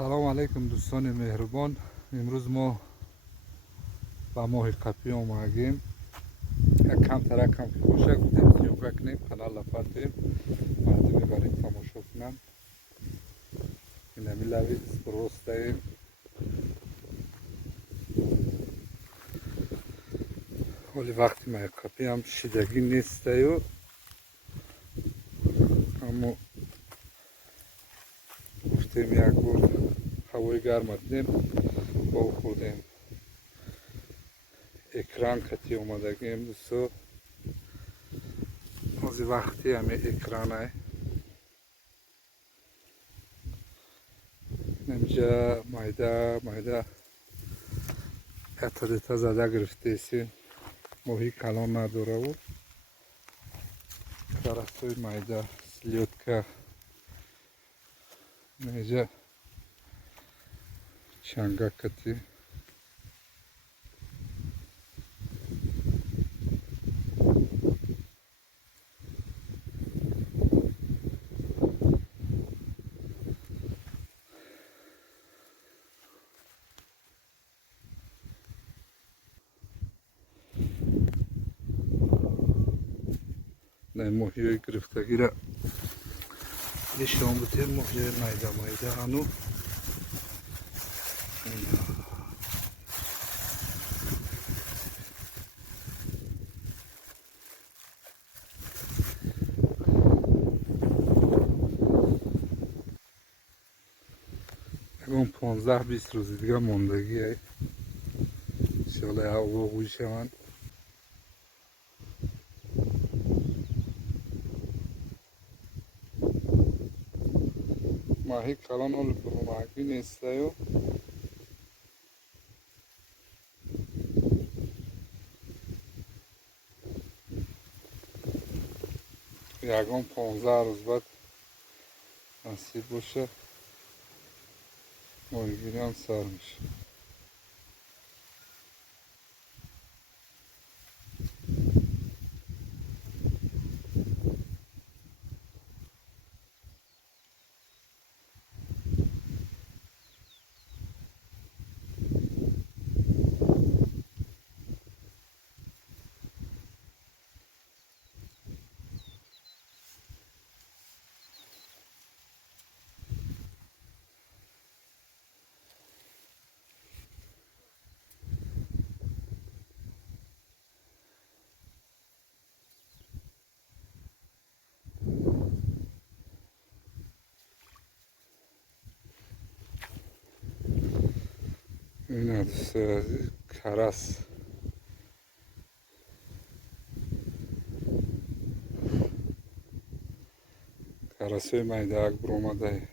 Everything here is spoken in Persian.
سلام علیکم دوستان مهربان. امروز ما با ماه قپی آمدیم. یک کم ترکم که باشه گفتیم تیوبه کنیم، کانال لفتیم مردم ببریم تماشا کنن. این همی لویز برستیم. ولی وقتی ماه قپی هم شیدگی نیسته اما گفتیم یک بار هوای گرم دیدیم با خوردیم. اکران کتی اومدگیم دوستو. از وقتی همه اکرانه اینجا مایده اتدتا زده گرفته ایسی ماهی کلان نداره و کرسوی مایده سلیوتکه اینجا چنگه کتی نه ماهی های گرفتگی را نشان بده. ماهی مایده هنو اگه 15-20 روز دیگه موندگی های انشاءالله هوا خوی شوند. ماهی کلان اول برمگی نیسته و یکم 15 روز بعد نصیب باشه ماهیگیری هم سر میشه. این کرس کرسوی مایده اک برآمده